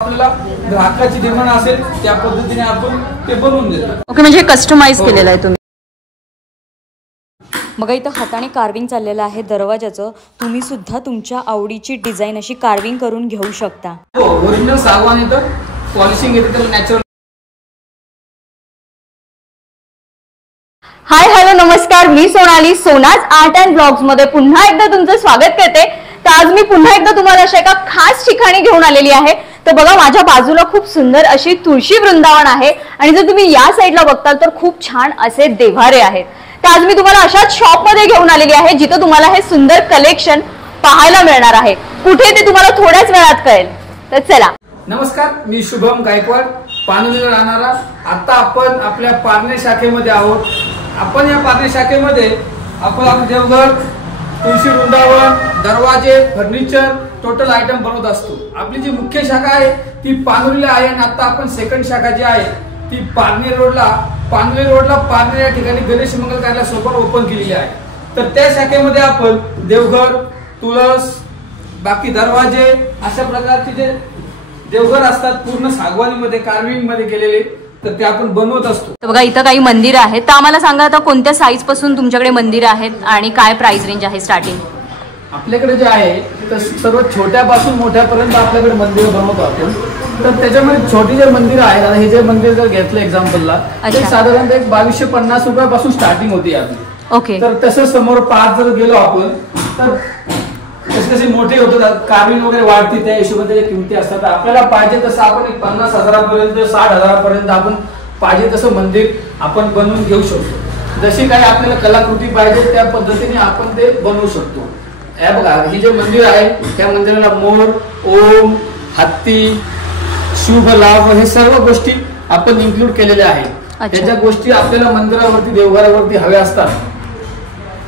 आपल्याला ग्राहकाची डिमांड असेल त्या पद्धतीने आपण ते बनवून देतो. ओके, म्हणजे कस्टमाइज केलेलं आहे तुम्ही. बघा इथं हाताने कार्विंग चाललेलं आहे दरवाजाचं. तुम्ही सुद्धा तुमच्या आवडीची डिझाईन अशी कार्विंग करून घेऊ शकता. हो, ओरिजिनल सागवान येतं, पॉलिशिंग येते, त्याला नॅचरल. हाय हॅलो नमस्कार, मी सोनाली. सोनाज आर्ट अँड ब्लॉग्स मध्ये पुन्हा एकदा तुमचं स्वागत करते. तर आज मी पुन्हा एकदा तुम्हाला अशा एका खास ठिकाणी घेऊन आलेली आहे. तर बघा माझ्या बाजूला खूप सुंदर अशी तुळशी वृंदावन आहे आणि जर तुम्ही या साईडला बघताल तर खूप छान असे देव्हारे आहेत. तर आज मी तुम्हाला अशाच शॉप मध्ये घेऊन आलेली आहे जिथे तुम्हाला हे सुंदर कलेक्शन पाहायला मिळणार आहे. कुठे ते तुम्हाला थोड्याच वेळात कळेल. तर चला. नमस्कार, मी शुभम गायकवाड, पानवलीला राहणारा. आता आपण आपल्या पारणे शाखेमध्ये आहोत. आपण या पारणे शाखेमध्ये आपण देवघर, तुळशी वृंदावन, दरवाजे, फर्निचर, टोटल आयटम बनवत असतो. आपली जी मुख्य शाखा आहे ती पानवलीला आहे आणि आता आपण सेकंड शाखा जी आहे ती पारणे रोडला पारणे या ठिकाणी गणेश मंगल कार्यालयासोबत ओपन केलेली आहे. तर त्या शाखेमध्ये आपण देवघर, तुळस, बाकी दरवाजे अशा प्रकारचे जे देवघर असतात पूर्ण सागवानीमध्ये कार्विंग मध्ये केलेले, तर ते आपण बनवत असतो. तर बघा इथं काही मंदिर आहेत. तर आम्हाला सांगा आता कोणत्या साईज पासून तुमच्याकडे मंदिर आहेत आणि काय प्राइस रेंज आहे स्टार्टिंग? आपल्याकडे जे आहे तर सर्व छोट्यापासून मोठ्यापर्यंत आपल्याकडे मंदिर बनवतो आपण. तर त्याच्यामध्ये छोटी जे मंदिर आहेत, आता हे जे मंदिर जर घेतलं एक्झाम्पलला ते साधारणतः 2250 रुपयापासून स्टार्टिंग होती आपली. ओके. तर तसं समोर 5 जर गेलो आपण तर जसे मोठे होतात, कार्विंग वगैरे वाढते, त्या हिशोबाने त्याच्या किमती असतात. आपल्याला पाहिजे तसं आपण 50,000पर्यंत 60,000पर्यंत आपण पाहिजे तसं मंदिर आपण बनवून घेऊ शकतो. जशी काही आपल्याला कलाकृती पाहिजे त्या पद्धतीने आपण ते बनवू शकतो. हे बघा, ही जे मंदिर आहे त्या मंदिराला मोर, ओम, हत्ती, शुभ लाभ हे सर्व गोष्टी आपण इन्क्लूड केलेल्या आहेत. त्याच्या गोष्टी आपल्याला मंदिरावरती, देवघरावरती हव्या असतात,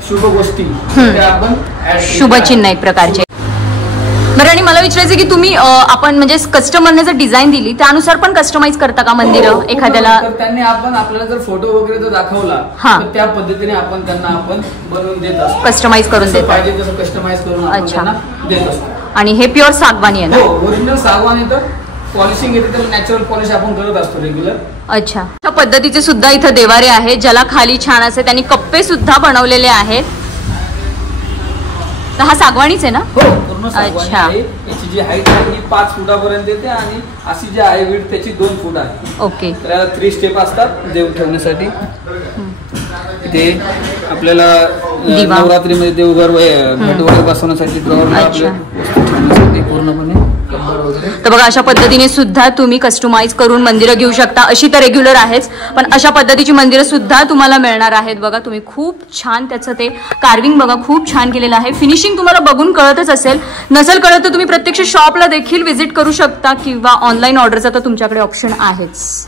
शुभ गोष्टी त्या आपण शुभ चिन्ह एक प्रकारचे. बरं, आणि मला विचारायचं की तुम्ही आपण म्हणजे कस्टमरने जर डिझाईन दिली त्यानुसार पण कस्टमाइज करता का मंदिर एखाद्याला? त्यांनी आपण आपल्याला जर फोटो वगैरे जर दाखवला तर त्या पद्धतीने आपण त्यांना आपण बनवून देत असतो. कस्टमाइज करून देतो, पाहिजे तसं कस्टमाइज करून आपण त्यांना देत असतो. आणि हे प्युअर सागवानी आहे ना? हो, ओरिजिनल सागवानी येतं, पॉलिशिंग येते, त्याला नॅचरल पॉलिश आपण करत असतो रेग्युलर. अच्छा, त्या पद्धतीचे सुद्धा इथं देवारे आहेत ज्याला खाली छान असे त्यांनी कप्पे सुद्धा बनवलेले आहेत. तर हा सागवानीच आहे ना? हो, पूर्ण सागवानी आहे. याची जी हाईट आहे ही 5 फुटापर्यंत येते आणि अशी जी आहे विड्थ त्याची 2 फूट आहे. ओके. तर 3 स्टेप असतात देव ठेवण्यासाठी. ते आपल्याला नवरात्रीमध्ये देवघर घट वगैरे बसवण्यासाठी पूर्णपणे. तर बघा अशा पद्धतीने सुद्धा तुम्ही कस्टमाइज करून मंदिरं घेऊ शकता. अशी तर रेग्युलर आहेच, पण अशा पद्धतीची मंदिरं सुद्धा तुम्हाला मिळणार आहेत. बघा तुम्ही खूप छान त्याचं ते कार्विंग बघा खूप छान केलेलं आहे. फिनिशिंग तुम्हाला बघून कळतच असेल, नसेल कळत तर तुम्ही प्रत्यक्ष शॉपला देखील व्हिजिट करू शकता किंवा ऑनलाईन ऑर्डरचा तर तुमच्याकडे ऑप्शन आहेच.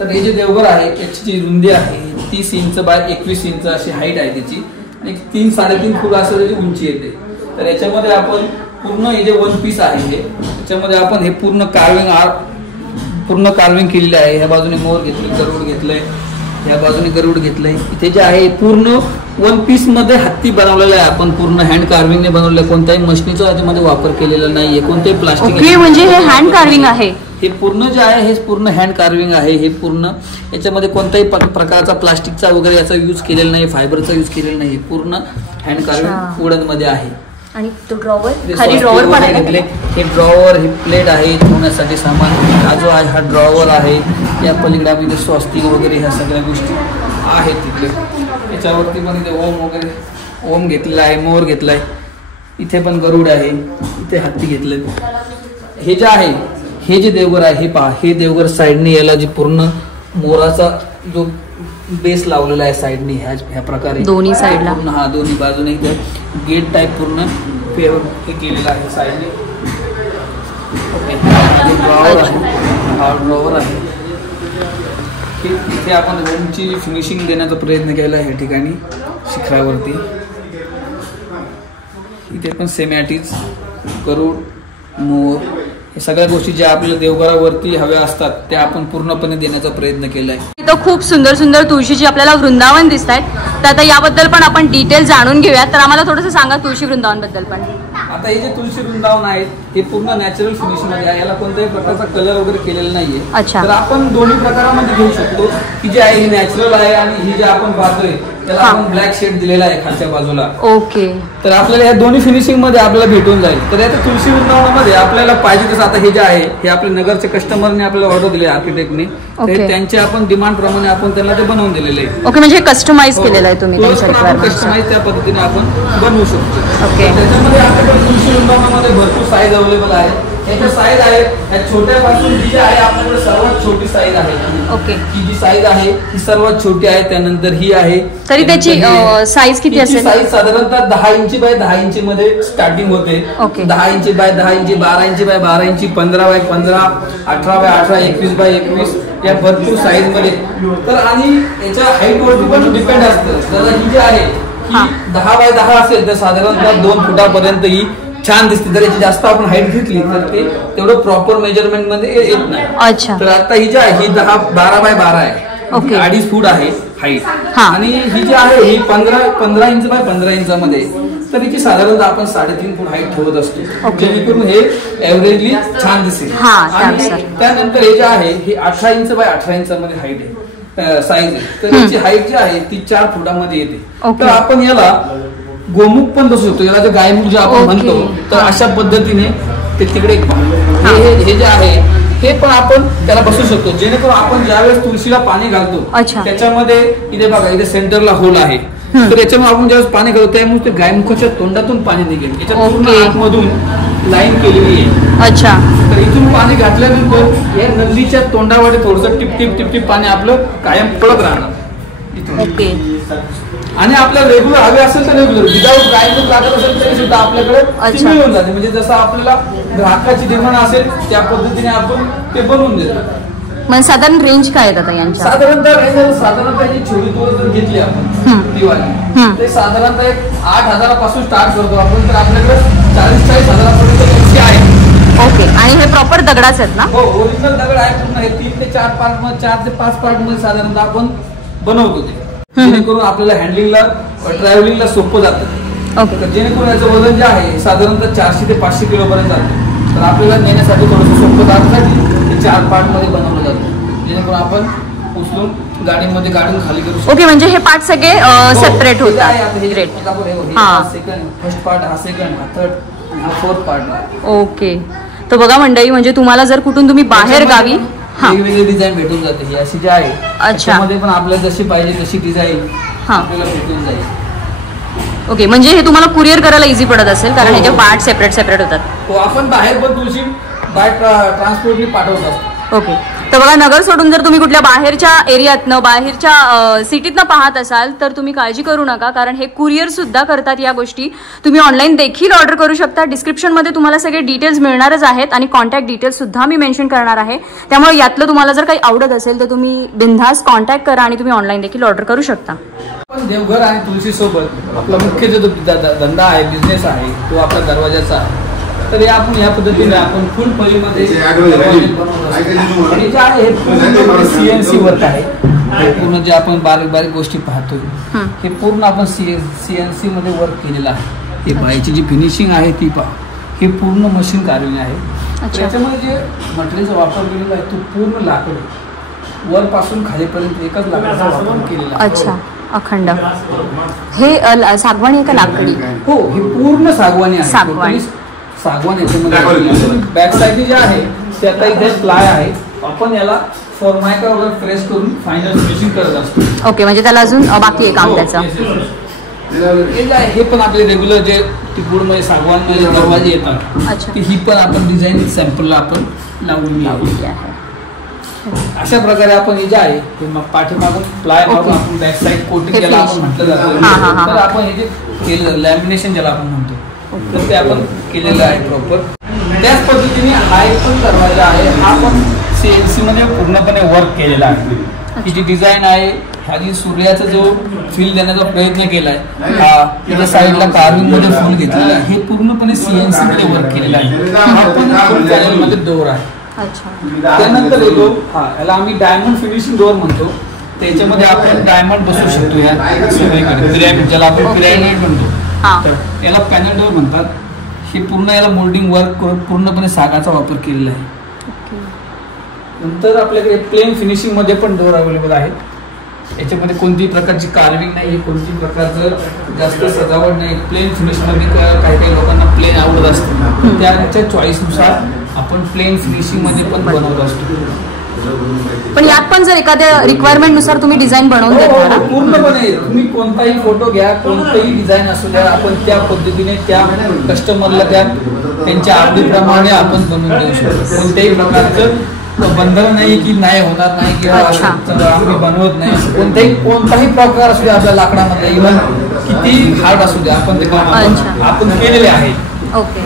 तर हे जे देवघर आहे त्याची जी रुंदी आहे 30 इंच बाय 21 इंच अशी हाईट आहे त्याची आणि 3-3.5 फूट असं त्याची उंची येते. तर याच्यामध्ये आपण पूर्ण हे जे 1 पीस आहे हे त्याच्यामध्ये आपण हे पूर्ण कार्विंग केलेले आहे. ह्या बाजूने मोर घेतले, गरुड घेतलंय, ह्या बाजूने गरुड घेतलंय. इथे जे आहे पूर्ण 1 पीस मध्ये हत्ती बनवलेला आहे. आपण पूर्ण हँड कार्विंगने बनवलेलं, कोणत्याही मशीनचा याच्यामध्ये वापर केलेला नाहीये, कोणतेही प्लास्टिक. म्हणजे हे हँड कार्विंग आहे. हे पूर्ण जे आहे हे पूर्ण हँड कार्विंग आहे. हे पूर्ण याच्यामध्ये कोणत्याही प्रकारचा प्लास्टिकचा वगैरे याचा यूज केलेला नाही, फायबरचा यूज केलेला नाही. पूर्ण हँड कार्विंग वुडन मध्ये आहे. आणि तो ड्रॉवर, खाली ड्रॉवर पण आहे. हे ड्रॉवर, हे प्लेट आहे ठेवण्यासाठी सामान. हा जो आहे हा ड्रॉवर आहे. या पलीकडे स्वस्तिक वगैरे ह्या सगळ्या गोष्टी आहेत तिथे. याच्यावरती पण इथे ओम वगैरे, ओम घेतलेला आहे, मोर घेतलाय. इथे पण गरुड आहे, इथे हत्ती घेतलंय. हे जे आहे हे जे देवघर आहे हे पहा, हे देवघर साईडने याला जे पूर्ण मोराचा जो बेस लावलेला आहे साईडने ह्या प्रकारे दोन्ही साईडला. हा, दोन्ही बाजूने गेट टाईप पूर्ण हे केलेलं आहे साईडने. ड्रॉवर आहे, हा ड्रॉवर आहे. इथे आपण रूमची फिनिशिंग देण्याचा प्रयत्न केला आहे या ठिकाणी शिखरावरती. इथे पण सेमॅटिज, गरुड, मोर हे सगळ्या गोष्टी ज्या आपल्याला देवघरावरती हव्या असतात त्या आपण पूर्णपणे देण्याचा प्रयत्न केलाय. इथं खूप सुंदर सुंदर तुळशीची आपल्याला वृंदावन दिसत आहेत. तर आता याबद्दल पण आपण डिटेल जाणून घेऊयात. तर आम्हाला थोडंसं सांगा तुळशी वृंदावन बद्दल पण. आता हे जे तुळशी वृंदावन आहेत हे पूर्ण नॅचरल फिनिशिंग मध्ये आहे, याला कोणत्याही प्रकारचा कलर वगैरे केलेला नाहीये. अच्छा. तर आपण दोन्ही प्रकारामध्ये घेऊ शकतो की जे आहे हे नॅचरल आहे आणि ही जे आपण पाहतोय त्याला आपण ब्लॅक शेड दिलेला आहे खालच्या बाजूला. ओके. तर आपल्याला या दोन्ही फिनिशिंग मध्ये आपल्याला भेटून जाईल. तर या तुळशी वृंदावनामध्ये आपल्याला पाहिजे तसं आता हे जे आहे हे आपल्या नगरच्या कस्टमरने आपल्याला ऑर्डर दिले आर्किटेक्टने, त्यांचे आपण डिमांड प्रमाणे आपण त्यांना ते बनवून दिलेले आहे. ओके, म्हणजे कस्टमाइज केलेलं आहे तुम्ही कस्टमाइज त्या पद्धतीने आपण बनवू शकतो. ओके. त्याच्यामध्ये आपल्याकडे तुळशी वृंदावनामध्ये भरपूर साईज अवेलेबल आहे. याची साईज आहे या छोट्यापासून जी आहे आपल्याकडे सर्वात छोटी साईज आहे. ओके. ही जी साईज आहे ही सर्वात छोटी आहे. त्यानंतर ही आहे. तरी त्याची साईज किती असेल? साईज साधारणतः 10 इंची बाय 10 इंची मध्ये स्टार्टिंग होते. ओके. 10 इंची बाय 10 इंची, 12 इंची बाय 12 इंची, 15 बाय 15, 18 बाय 18, 21 बाय 21 या भरपूर साईज मध्ये. तर आणि याच्या हाईट वरती पण डिपेंड असतं. जर ही जी आहे ही 10 बाय 10 असेल तर साधारणतः 2 फुटापर्यंत ही छान दिसते. जर याची जास्त आपण हाईट घेतली तर ते तेवढं प्रॉपर मेजरमेंट मध्ये येत नाही. अच्छा. तर आता ही जी आहे ही 12 बाय 12 आहे. ओके. 2.5 फूट आहे हाईट. आणि ही जी आहे ही 15 इंच बाय 15 इंचामध्ये. तर हिची साधारणतः आपण 3.5 फूट हाईट ठेवत असतो, जेणेकरून हे एव्हरेजली छान दिसेल. आणि त्यानंतर हे जे आहे हे 18 इंच बाय 18 इंचामध्ये हाईट आहे, साईज आहे. तर याची हाईट जी आहे ती 4 फुटामध्ये येते. तर आपण याला गोमुख पण बसू शकतो, याला जे गायमुख जे आपण म्हणतो. तर अशा पद्धतीने ते तिकडे हे जे आहे हे पण आपण त्याला बसू शकतो, जेणेकरून आपण ज्यावेळेस तुळशीला पाणी घालतो त्याच्यामध्ये इथे बघा इथे सेंटरला होल आहे. तर याच्यामुळे आपण ज्यावेळेस पाणी घालतो त्यामुळे ते गायमुखाच्या तोंडातून पाणी निघेल. याच्यात पूर्ण आतमधून लाईन केलेली आहे. अच्छा. तर इथून पाणी घातल्यानंतर या नदीच्या तोंडावर थोडंसं टिप टिप टिप टिप पाणी आपलं कायम पडत राहणार. ओके. आणि आपल्याला रेग्युलर हवे असेल तर रेग्युलर, विदाऊट गायमुख लागत असेल तरी सुद्धा आपल्याकडे मिळून जाते. म्हणजे जसं आपल्याला ग्राहकाची डिमांड असेल त्या पद्धतीने आपण ते बनवून देतो. म्हणजे साधारण रेंज काय आहे आता यांच्या? साधारणतः जी छोटी तोर जर घेतली आपण दिवाळी ते साधारणतः 8,000 स्टार्ट करतो आपण. तर आपल्याकडे 40-40 हजारापर्यंत आहे. ओके. आणि हे प्रॉपर दगडाचे आहेत ना? हो, ओरिजिनल दगड आहे पूर्ण. हे 3 ते 4 पार्ट मध्ये, 4 ते 5 पार्ट मध्ये साधारणतः आपण बनवतो ते, जेणेकरून आपल्याला हँडलिंगला ट्रॅव्हलिंगला सोपं जातं. ओके. जेणेकरून याचं वजन जे आहे साधारणतः 400 ते 500 किलो पर्यंत जातं. तर आपल्याला नेण्यासाठी थोडंसं सोपं जाण्यासाठी ते 4 पार्ट मध्ये बनवलं जातं, जेणेकरून आपण उचलून गाडीमध्ये गाडून खाली करू शकतो. ओके. म्हणजे हे पार्ट सगळे सेपरेट होतात. सेकंड फर्स्ट पार्ट, हा सेकंड, हा थर्ड, हा फोर्थ पार्ट. ओके. तर बघा मंडळी, म्हणजे तुम्हाला जर कुठून तुम्ही बाहेर गावी वेगवेगळी डिझाईन भेटून जाते. ही अशी जी आहे त्याच्यामध्ये पण आपल्याला जशी पाहिजे तशी डिझाईन आपल्याला भेटून जाईल. ओके. म्हणजे हे तुम्हाला कुरिअर करायला इझी पडत असेल, कारण ह्याचे पार्ट सेपरेट होतात. हो, आपण बाहेर पण तुळशी बाय ट्रान्सपोर्टने पाठवत असतो. ओके. तर बघा, नगर सोडून जर तुम्ही कुठल्या बाहेरच्या एरियातनं, बाहेरच्या सिटीतनं पाहत असाल तर तुम्ही काळजी करू नका, कारण हे कुरिअर सुद्धा करतात. या गोष्टी तुम्ही ऑनलाईन देखील ऑर्डर करू शकता. डिस्क्रिप्शनमध्ये तुम्हाला सगळे डिटेल्स मिळणारच आहेत आणि कॉन्टॅक्ट डिटेल्स सुद्धा मी मेन्शन करणार आहे. त्यामुळे यातलं तुम्हाला जर काही आवडत असेल तर तुम्ही बिनधास्त कॉन्टॅक्ट करा आणि तुम्ही ऑनलाईन देखील ऑर्डर करू शकता. पण देवघर आणि तुळशी सोबत आपला मुख्य जो धंदा आहे, बिझनेस आहे, तो आपला दरवाजाचा आहे. तर आपण या पद्धतीने आपण फुल परीमध्ये CNC वर्क आहे. पूर्ण जे आपण बारीक बारीक गोष्टी पाहतोय हे पूर्ण आपण CNC मध्ये वर्क केलेलं आहे. हे बाईची जी फिनिशिंग आहे ती पहा, हे पूर्ण मशीन कार्य आहे. त्याच्यामध्ये जे मटेरियलचा वापर केलेला आहे तो पूर्ण लाकूड वरपासून खालीपर्यंत एकच लाकडाचा वापर केलेला आहे. अच्छा. अखंड. हे सागवानी आहे का लाकडी? हो, हे पूर्ण सागवानी आहे. सागवान याच्यामध्ये बॅक साईड जे आहे ते आता इथे प्लाय आहे. आपण याला फॉर्मायका वगैरे प्रेस करून फायनल फिनिशिंग करत असतो. ओके. म्हणजे त्याला अजून बाकी आहे काम त्याचं. हे पण आपले रेग्युलर जे मध्ये सागवान मध्ये दरवाजे येतात, ही पण आपण डिझाईन सॅम्पलला आपण लावली आहे. अशा प्रकारे आपण हे जे आहे पाठीमागून प्लाय मागून आपण बॅक साईड कोटिंग ज्याला आपण म्हटलं जातं, तर आपण हे जे केलं लॅमिनेशन ज्याला आपण म्हणतो तर ते आपण केलेलं आहे प्रॉपर. त्याच पद्धतीने हा एक पण दरवाजा आहे, हा पण CNC मध्ये पूर्णपणे वर्क केलेला आहे. ही जी डिझाईन आहे ह्याची सूर्याचा जो फील देण्याचा प्रयत्न केलाय, त्याच्या साईडला कार्विंग मध्ये फुल घेतलेला आहे, हे पूर्णपणे CNC मध्ये वर्क केलेलं आहे. हा पण फुल पॅनल मध्ये डोर आहे. त्यानंतर येतो याला आम्ही डायमंड फिनिशिंग डोअर म्हणतो. त्याच्यामध्ये आपण डायमंड बसवू शकतो. या सगळीकडे पिरॅमिड ज्याला आपण पिरॅमिड म्हणतो, याला पॅनल डोअर म्हणतात. हे पूर्ण याला मोल्डिंग वर्क पूर्णपणे सागाचा वापर केलेला आहे. नंतर आपल्याकडे प्लेन फिनिशिंग मध्ये पण डोर अवेलेबल आहेत. याच्यामध्ये कोणतीही प्रकारची कार्विंग नाही, कोणत्याही प्रकारचं जास्त सजावट नाही. प्लेन फिनिश मध्ये काही काही लोकांना प्लेन आवडत असते, त्याच्या चॉईसनुसार आपण प्लेन फिनिशिंग मध्ये पण बनवत असतो. पण यात पण जर एखाद्या रिक्वायरमेंट नुसार तुम्ही डिझाईन बनवून देता ना? पूर्णपणे तुम्ही कोणताही फोटो घ्या, कोणताही डिझाईन असू द्या, आपण त्या पद्धतीने त्या कस्टमरला त्यांच्या आवडीप्रमाणे आपण बनवून देऊ शकतो. कोणत्याही प्रकारचं बंधन नाही की नाही होणार नाही किंवा आम्ही बनवत नाही. कोणताही प्रकार असू द्या आपल्या लाकडामध्ये, इव्हन किती हार्ड असू द्या, आपण ते आपण केलेले आहे. ओके.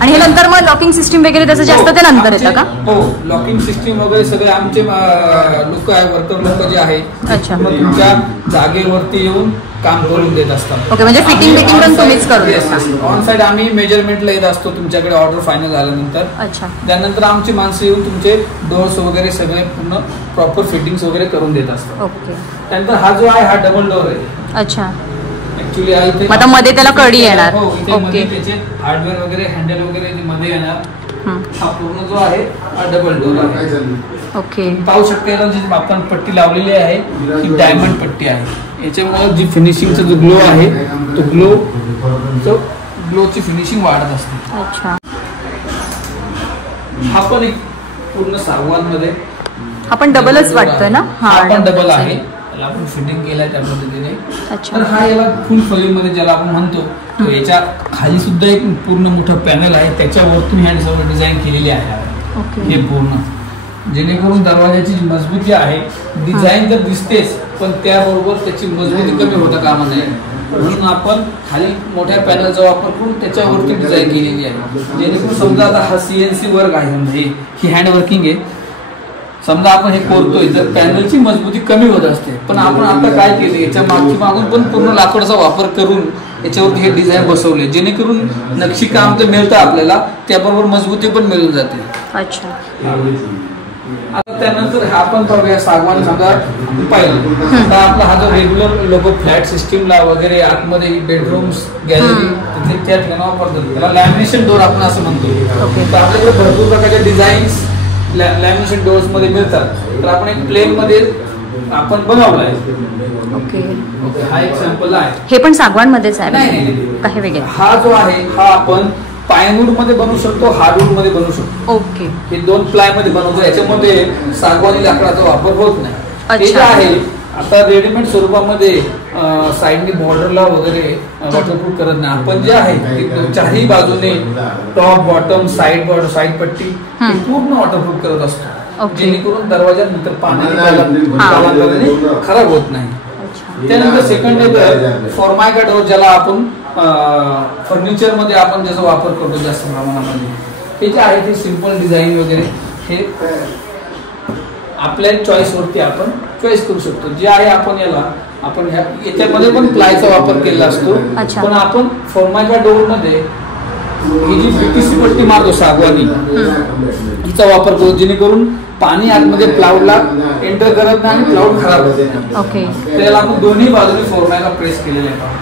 आणि हे नंतर मग लॉकिंग सिस्टीम वगैरे त्याचं जास्त ते नंतर येतं का? हो, लॉकिंग सिस्टीम वगैरे सगळे आमचे लोक आहे, वर्कर लोक जे आहेत, अच्छा, मग तुमच्या जागेवरती येऊन काम करून देत असतात. ओके, म्हणजे फिटिंग पण तुम्हीच करू. ऑन साइड आम्ही मेजरमेंटला येत असतो तुमच्याकडे ऑर्डर फायनल झाल्यानंतर. अच्छा. त्यानंतर आमची माणसं येऊन तुमचे डोअर्स वगैरे सगळे पूर्ण प्रॉपर फिटिंग्स वगैरे करून देत असतात. ओके. त्यानंतर हा जो आहे हा डबल डोअर आहे. अच्छा. ऍक्च्युली आता मध्ये त्याला कडी येणार. ओके. त्याचे हार्डवेअर वगैरे हँडल वगैरे मध्ये येणार. हा पूर्ण जो आहे हा डबल डोअर आहे. ओके. पाहू शकता जी आपण पट्टी लावलेली आहे ही डायमंड पट्टी आहे. याच्यामुळे जी फिनिशिंगचा जो ग्लो आहे तो ग्लोची फिनिशिंग वाढत असते. अच्छा. हा पण एक पूर्ण सागवान मध्ये आपण डबलच वाटतोय ना? हा पण डबल आहे, याला आपण फिटिंग केलाय त्या पद्धतीने. अच्छा. तर हा याला फुल फॉलिंग ज्याला आपण म्हणतो, तो याच्या खाली सुद्धा एक पूर्ण मोठं पॅनल आहे, त्याच्यावरतून ह्या सगळं डिझाईन केलेली आहे. हे पूर्ण जेणेकरून दरवाजाची जी मजबूती आहे, डिझाईन तर दिसतेच पण त्याबरोबर त्याची मजबूती कमी होता कामा नये, म्हणून आपण खाली मोठ्या पॅनलचा वापर करून त्याच्यावरती डिझाईन केलेली आहे. जेणेकरून समजा आता हा CNC वर्क आहे, म्हणजे ही हँड वर्किंग आहे, समजा आपण हे करतोय तर पॅनलची मजबूती कमी होत असते, पण आपण आता काय केले, याच्या मागून पण पूर्ण लाकडाचा वापर करून याच्यावरती हे डिझाईन बसवले, जेणेकरून नक्षी काम तर मिळतं आपल्याला, त्याबरोबर मजबूती पण मिळून जाते. अच्छा. आता त्यानंतर हा पण बघूया सागवान. समजा पाहिलं तर आपला हा जो रेग्युलर लोक फ्लॅट सिस्टीमला वगैरे आतमध्ये बेडरूम्स गॅलरी त्या ठिकाणी वापरतात, त्याला लॅमिनेशन डोअर आपण असं म्हणतो. तर आपल्याकडे भरपूर प्रकारचे डिझाईन्स लॅमिनेशन डोअर्स मध्ये मिळतात, तर आपण एक प्लेन मध्ये आपण बनवलं आहे. ओके. हा एक सॅम्पल आहे. हे पण सागवान मध्येच आहे? नाही, काही वेगळे. हा जो आहे हा आपण पायनवूड मध्ये बनवू शकतो, हार्डवूड मध्ये बनवू शकतो. ओके. हे 2 प्लाय मध्ये बनवतो, याच्यामध्ये सागवानी लाकडाचा वापर होत नाही. हे जे आहे आता रेडीमेड स्वरूपामध्ये साईडनी बॉर्डरला वगैरे वॉटरप्रूफ करत नाही. आपण जे आहे चारही बाजूने टॉप बॉटम साईड पट्टी पूर्ण वॉटरप्रूफ करत असतो, जेणेकरून दरवाजा नंतर पाणी खराब होत नाही. त्यानंतर सेकंड आहे फॉर्मायका डोअर, ज्याला आपण फर्निचर मध्ये आपण ज्याचा वापर करतो जास्त प्रमाणामध्ये. हे जे आहे ते सिंपल डिझाईन वगैरे हे आपल्या चॉईस वरती आपण चॉईस करू शकतो. जे आहे आपण याच्यामध्ये पण प्लायचा वापर केलेला असतो, पण आपण फॉर्मायका डोअर मध्ये ही जी PVC पट्टी मारतो सागवानी, हिचा वापर करतो, जेणेकरून पाणी आतमध्ये प्लाऊडला एंटर करत नाही आणि प्लाऊड खराब होते. ओके. त्याला आपण दोन्ही बाजूने फॉर्मायका प्रेस केलेले आहे.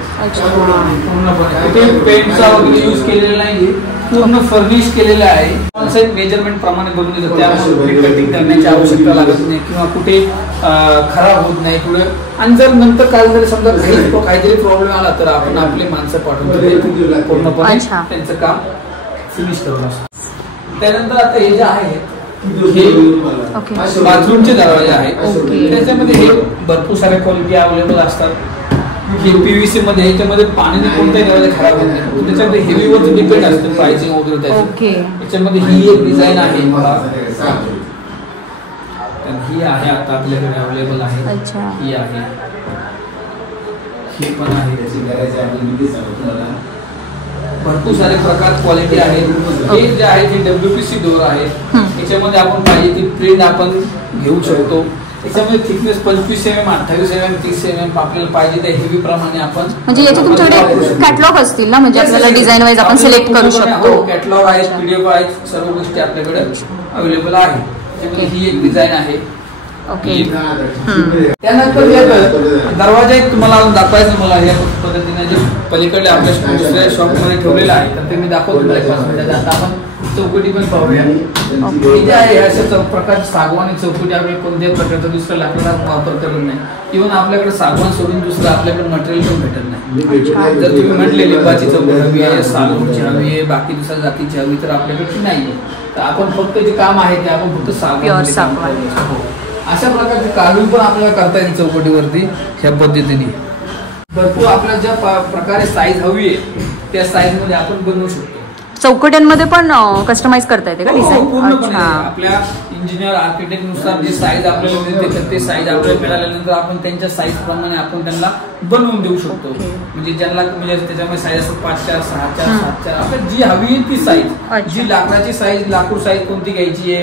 पूर्णपणे पेंटचा वगैरे यूज केलेला नाही, पूर्ण फर्निश केलेलं आहे. ऑनसाइड मेजरमेंट प्रमाणे बनवून देतो, त्यामुळे कटिंग करण्याची आवश्यकता लागत नाही किंवा कुठे खराब होत नाही पुढे. आणि जर नंतर काय जरी समजा काहीतरी प्रॉब्लेम आला तर आपण आपले माणसं पाठवतो, पूर्णपणे त्यांचं काम फिनिश करत असतो. त्यानंतर आता हे जे आहे हे बाथरूमचे दरवाजे आहेत, त्याच्यामध्ये हे भरपूर साऱ्या क्वालिटी अवेलेबल असतात. हे PVC मध्ये ह्याच्यामध्ये पाणी कोणताही दरवाजा खराब होत नाही, त्याच्यामध्ये हेवी वर डिपेंड असतं प्राइसिंग वगैरे त्याची. याच्यामध्ये ही एक डिझाईन आहे, ही आहे आता आपल्याकडे अवेलेबल आहे. ही आहे, हे पण आहे, भरपूर सारे प्रकार क्वालिटी आहेत. हे जे आहे ते WPC डोअर आहे, याच्यामध्ये आपण पाहिजे ती प्रिंट आपण घेऊ शकतो. याच्यामध्ये थिकनेस 25 mm, 28 mm, 30 mm आपल्याला पाहिजे त्या हेवी प्रमाणे आपण, म्हणजे याचे तुमच्याकडे कॅटलॉग असतील ना, म्हणजे आपल्याला डिझाईन वाईज आपण सिलेक्ट करू शकतो. कॅटलॉग आहे, PDF आहे, सर्व गोष्टी आपल्याकडे अवेलेबल आहे. त्याच्यामध्ये ही एक डिझाईन आहे. ओके. त्यानंतर दरवाजा एक तुम्हाला दाखवायचं मला या पद्धतीने जे पलीकडे आपल्या दुसऱ्या शॉपमध्ये ठेवलेला आहे, तर ते मी दाखवतो तुम्हाला. आता आपण चौकटी पण पाहूया. हे जे आहे अशा प्रकारचे सागवानी चौकटी आपल्याला कोणत्याही प्रकारचा दुसऱ्या लाकडाचा वापर करत नाही. इव्हन आपल्याकडे सागवान सोडून दुसरं आपल्याकडे मटेरियल पण भेटत नाही. जर तुम्ही म्हटले लिंबाची चौकट हवी आहे, सागवानची हवी आहे, बाकी दुसऱ्या जातीची हवी, तर आपल्याकडे नाही. तर आपण फक्त जे काम आहे ते आपण फक्त सागवान. अशा प्रकारचे कार्विंग पण आपल्याला करता येईल चौकटीवरती ह्या पद्धतीने. भरपूर आपल्याला ज्या प्रकारे साईज हवी आहे त्या साईज मध्ये आपण बनवू शकतो. चौकट्यांमध्ये पण कस्टमाइज करता येते का डिझाईन? पूर्णपणे आपल्या इंजिनियर आर्किटेक्ट नुसार जे साईज आपल्याला मिळते ते साईज आपल्याला मिळाल्यानंतर आपण त्यांच्या साईज प्रमाणे आपण त्यांना बनवून देऊ शकतो. म्हणजे ज्यांना म्हणजे त्याच्यामध्ये साईज असतात 5-4, 6-4, 7-4 आपल्याला जी हवी आहे ती साईज, जी लाकडाची साईज, लाकूड साईज कोणती घ्यायची आहे,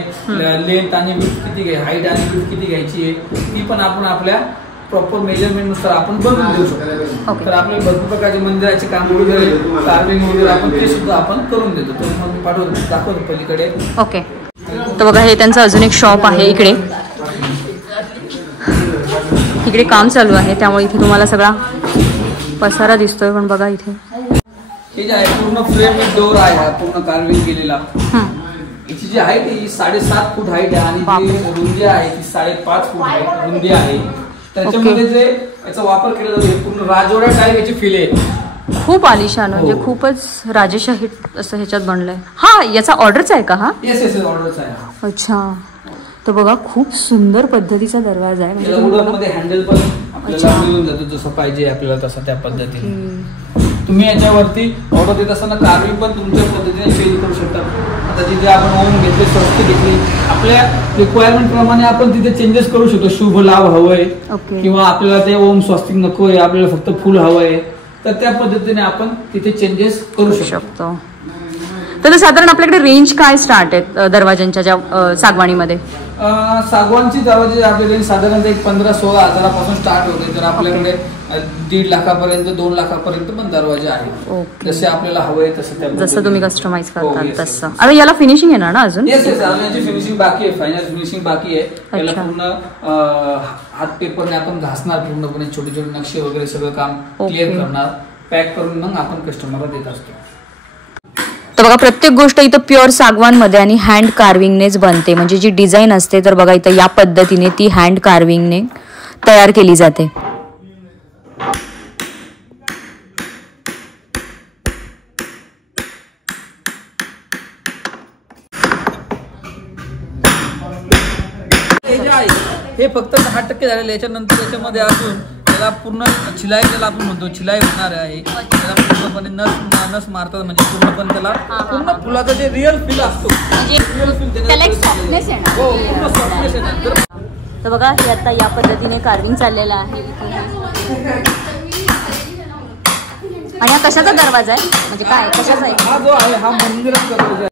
लेंथ आणि विड्थ किती घ्यायची, हाईट आणि विड्थ किती घ्यायची आहे, ती पण आपण आपल्या प्रॉपर मेजरमेंट नुसार आपण बनवून देऊ शकतो. तर आपल्याला भरपूर प्रकारचे मंदिराचे काम वगैरे, कार्विंग वगैरे आपण ते सुद्धा आपण करून देतो. तर मग मी पाठवतो, दाखवतो पलीकडे. ओके. तर बघा हे त्यांचं अजून एक शॉप आहे. इकडे काम चालू आहे त्यामुळे इथे तुम्हाला सगळा पसारा दिसतोय. पण बघा इथे हे जे आहे पूर्ण फ्रेम विथ डोर आहे, पूर्ण कार्विंग केलेला. याची जी हाईट आहे 7.5 फूट हाईट आहे आणि जी रुंदी आहे ती 5.5 फूट रुंदी आहे. त्याच्यामध्ये जे याचा वापर केला जातो पूर्ण राजवाडा टाईप याची फील आहे. खूप आलिशान म्हणजे खूपच राजेशाही असं ह्याच्यात बनलंय. हा याचा ऑर्डरचा आहे का? हा येस ऑर्डरचा आहे. अच्छा. तर बघा खूप सुंदर पद्धतीचा दरवाजा आहे. म्हणजे हँडल पण आपल्याला मिळून जातो जसं पाहिजे आपल्याला तसं त्या पद्धतीने. तुम्ही याच्यावरती ऑर्डर देत असताना कार्विंग पण तुमच्या पद्धतीने चेंज करू शकता. आता जिथे आपण ओम घेतले, स्वस्त घेतली, आपल्या रिक्वायरमेंट प्रमाणे आपण तिथे चेंजेस करू शकतो. शुभ लाभ हवंय किंवा आपल्याला ते ओम स्वस्तिक नकोय, आपल्याला फक्त फुल हवंय, तर त्या पद्धतीने आपण तिथे चेंजेस करू शकतो. तर साधारण आपल्याकडे रेंज काय स्टार्ट आहे दरवाजांच्या ज्या सागवानीमध्ये? सागवानची दरवाजे आपली रेंज साधारणतः 15-16 हजारापासून स्टार्ट होते. तर आपल्याकडे 1.5 लाखापर्यंत 2 लाखापर्यंत पण दरवाजे आहेत. जसे आपल्याला हवे तसे, जसं तुम्ही कस्टमाइज करता तसं. अरे याला फिनिशिंग येणार ना अजून? येस याची फिनिशिंग बाकी आहे, फायनल फिनिशिंग बाकी आहे. याला पूर्ण हात पेपरने आपण घासणार, पूर्णपणे छोटे छोटे नक्षे वगैरे सगळं काम क्लिअर करणार, पॅक करून मग आपण कस्टमरला देत असतो. तर बघा प्रत्येक गोष्ट इथं प्युअर सागवानमध्ये आणि हँड कार्विंगनेच बनते. म्हणजे जी डिझाईन असते तर बघा इथं या पद्धतीने ती हँड कार्विंगने तयार केली जाते. हे फक्त 10% झालेलं. याच्यानंतर याच्यामध्ये अजून त्याला पूर्ण छिलाई, त्याला आपण म्हणतो छिलाई होणार आहे. त्याला पूर्णपणे नस मारतात, म्हणजे पूर्णपणे त्याला पूर्ण फुलाचा जे रिअल फील असतो तर बघा हे आता या पद्धतीने कार्विंग चाललेलं आहे. आणि हा कशाचा दरवाजा आहे, म्हणजे काय कशाचा आहे? हा जो आहे हा मंदिराचा दरवाजा आहे.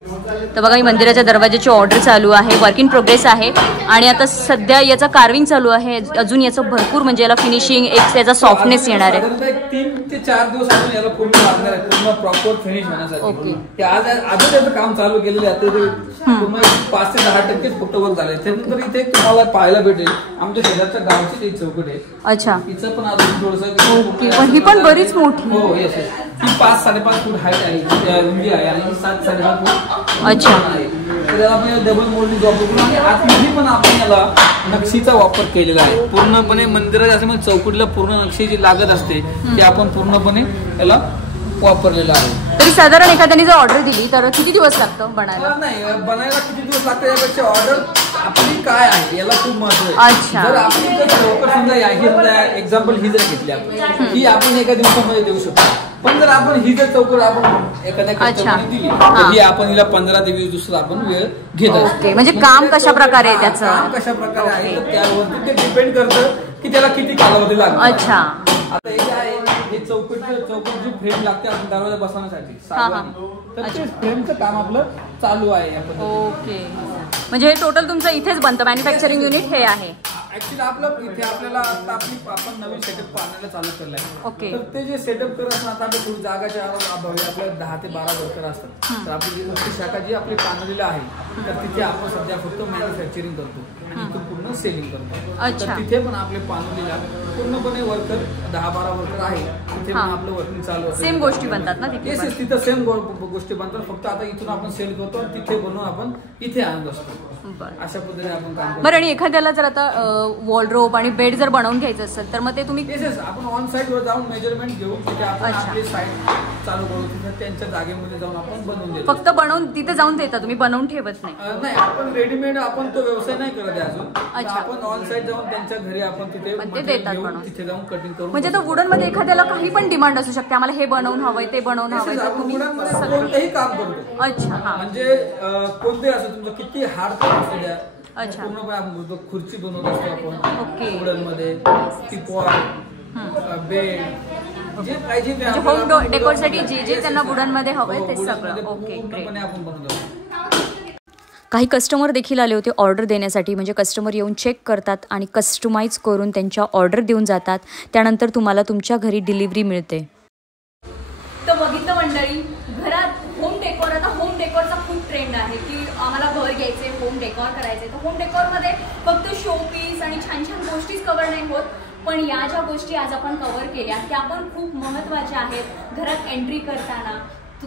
तर बघा ही मंदिराच्या दरवाजाची ऑर्डर चालू आहे, वर्क इन प्रोग्रेस आहे. आणि आता सध्या याचा कार्विंग चालू आहे. अजून याचं भरपूर म्हणजे याला फिनिशिंग, एक याचा सॉफ्टनेस येणार आहे. 3 ते 4 दिवस आपण याला पूर्ण लागणार आहे, पूर्ण प्रॉपर फिनिश होण्यासाठी. ते आज त्याचं काम चालू केलेलं आहे. पूर्ण 5 ते 10% फक्त वर्क झाले. त्यानंतर इथे तुम्हाला पाहायला भेटेल आमच्या शेजारच्या गावची एक चौकट आहे. अच्छा. तिचं पण अजून थोडंसं, पण ही पण बरीच मोठी. हो येस. ही 5-5.5 फूट हाईट आहे, रुंदी आहे, आणि 7-7.5 फूट. अच्छा. तर आपण डबल मोल्डिंग वापर करून आणि आतमध्ये पण आपण याला नक्षीचा वापर केलेला आहे. पूर्णपणे मंदिरात असं चौकटीला पूर्ण नक्षी जी लागत असते ती आपण पूर्णपणे याला वापरलेलं आहे. तरी साधारण एखाद्याने जर ऑर्डर दिली तर किती दिवस लागतं बनायला? नाही, बनायला किती दिवस लागतं यापेक्षा ऑर्डर आपली काय आहे याला खूप महत्व आहे. जर आपण लवकर समजा एक्झाम्पल ही जर घेतली आपण, ही आपण एका दिवसामध्ये देऊ शकतो. पण जर आपण ही जर चौकट आपण एखाद्या कस्टमरने दिली तर ही आपण हिला 15 ते 20 दिवस आपण वेळ घेत असतो. म्हणजे काम कशा प्रकारे त्याचं, काम कशा प्रकारे आहे तर त्यावरती ते डिपेंड करतं की त्याला किती कालावधी लागतो. अच्छा. आता हे काय आहे, हे चौकट जी फ्रेम लागते आपण दरवाजा बसवण्यासाठी तर ते फ्रेमचं काम आपलं चालू आहे. ओके. म्हणजे टोटल तुमचं इथेच बनतं, मॅन्युफॅक्चरिंग युनिट हे आहे. ऍक्च्युली आपलं इथे आपल्याला आता आपण नवीन सेटअप पाहण्याला चालू केलंय. ओके. तर ते जे सेटअप करत असताना आता आपल्या थोडी जागाच्या अभावी आपल्याला 10 ते 12 वर्कर असतात. तर आपली जी मोठी शाखा जी आपली पानवलीला आहे तर तिथे आपण सध्या फक्त मॅन्युफॅक्चरिंग करतो आणि इथून पूर्ण सेलिंग करतो. तर तिथे पण आपले पानवलीला पूर्णपणे वर्कर 10-12 वर्कर आहे. तिथे पण आपलं वर्किंग चालू असतं. सेम गोष्टी बनतात ना तिथे? येस, तिथं सेम गोष्टी बनतात. फक्त आता इथून आपण सेल करतो आणि तिथे बनवून आपण इथे आणत असतो. अशा पद्धतीने आपण काम करतो. बरं, आणि एखाद्याला जर आता वॉर्डरोब आणि बेड जर बनवून घ्यायचं असेल तर मग ते तुम्ही आपण ऑन साइट वर जाऊन मेजरमेंट घेऊन तिथे आपण आपली साईट चालू करू. तिथे त्यांच्या जागेमध्ये जाऊन आपण बनवून देतो. फक्त बनवून तिथे जाऊन देता तुम्ही, बनवून ठेवत नाही? नाही, आपण रेडीमेड आपण तो व्यवसाय नाही करत आहे अजून. आपण ऑन साइट जाऊन त्यांच्या घरी आपण तिथे तिथे जाऊन कटिंग करू. म्हणजे तो वुडन मध्ये एखाद्याला काही पण डिमांड असू शकते, आम्हाला हे बनवून हवंय ते बनवून हवंय, कोणतेही काम करतो. अच्छा. म्हणजे कोणतेही असं तुमचं किती हार्ड काम असू द्या, पूर्णपणे आपण बोलतो. खुर्ची बनवत असतो आपण वुडन मध्ये, टीपॉट, बेड, जे पाहिजे होम डेकोरसाठी जे त्यांना वुडन मध्ये हवंय ते सगळं. ओके, आपण बनवतो. काही कस्टमर देखील आले होते ऑर्डर देण्यासाठी. म्हणजे कस्टमर येऊन चेक करतात आणि कस्टमाइज करून त्यांच्या ऑर्डर देऊन जातात. त्यानंतर तुम्हाला तुमच्या घरी डिलिव्हरी मिळते. तर बघितलं मंडळी, घरात होम डेकोर, आता होम डेकोरचा खूप ट्रेंड आहे की आम्हाला घर घ्यायचे, होम डेकोर करायचे. तर होम डेकोरमध्ये फक्त शो पीस आणि छान छान गोष्टीच कव्हर नाही होत, पण या ज्या गोष्टी आज आपण कव्हर केल्या त्या पण खूप महत्त्वाच्या आहेत. घरात एंट्री करताना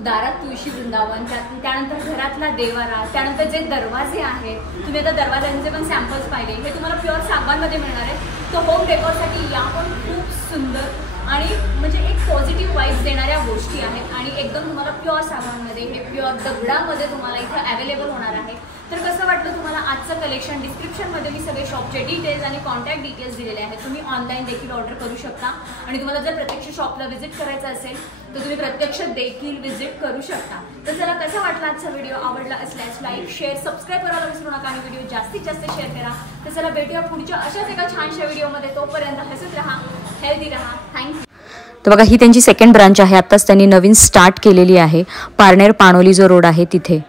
दारात तुळशी वृंदावन, त्यानंतर घरातला देवारा, त्यानंतर जे दरवाजे आहेत, तुम्ही आता दरवाजांचे पण सॅम्पल्स पाहिले, हे तुम्हाला प्युअर सागवानमध्ये मिळणार आहे. तर होम डेकोरसाठी या पण खूप सुंदर आणि म्हणजे एक पॉझिटिव्ह वाईब्स देणाऱ्या गोष्टी आहेत आणि एकदम तुम्हाला प्युअर सागवानमध्ये, हे प्युअर दगडामध्ये तुम्हाला इथं अवेलेबल होणार आहे. तर कसं वाटलं तुम्हाला आजचं कलेक्शन? डिस्क्रिप्शनमध्ये मी सगळे शॉपचे डिटेल्स आणि कॉन्टॅक्ट डिटेल्स दिलेले आहेत. तुम्ही ऑनलाईन देखील ऑर्डर करू शकता आणि तुम्हाला जर प्रत्यक्ष शॉपला व्हिजिट करायचं असेल तर तुम्ही प्रत्यक्ष देखील व्हिजिट करू शकता. तर चला, कसा वाटला आजचा व्हिडिओ? आवडला असल्यास लाईक, शेअर, सबस्क्राईब करायला विसरू नका आणि व्हिडिओ जास्तीत जास्त शेअर करा. तर चला, भेटूया पुढच्या अशाच एका छानशा व्हिडिओमध्ये. तोपर्यंत हसत राहा, हेल्दी राहा. थँक्यू. तर बघा, ही त्यांची सेकंड ब्रांच आहे. आत्ताच त्यांनी नवीन स्टार्ट केलेली आहे. पारनेर पाणोली जो रोड आहे तिथे.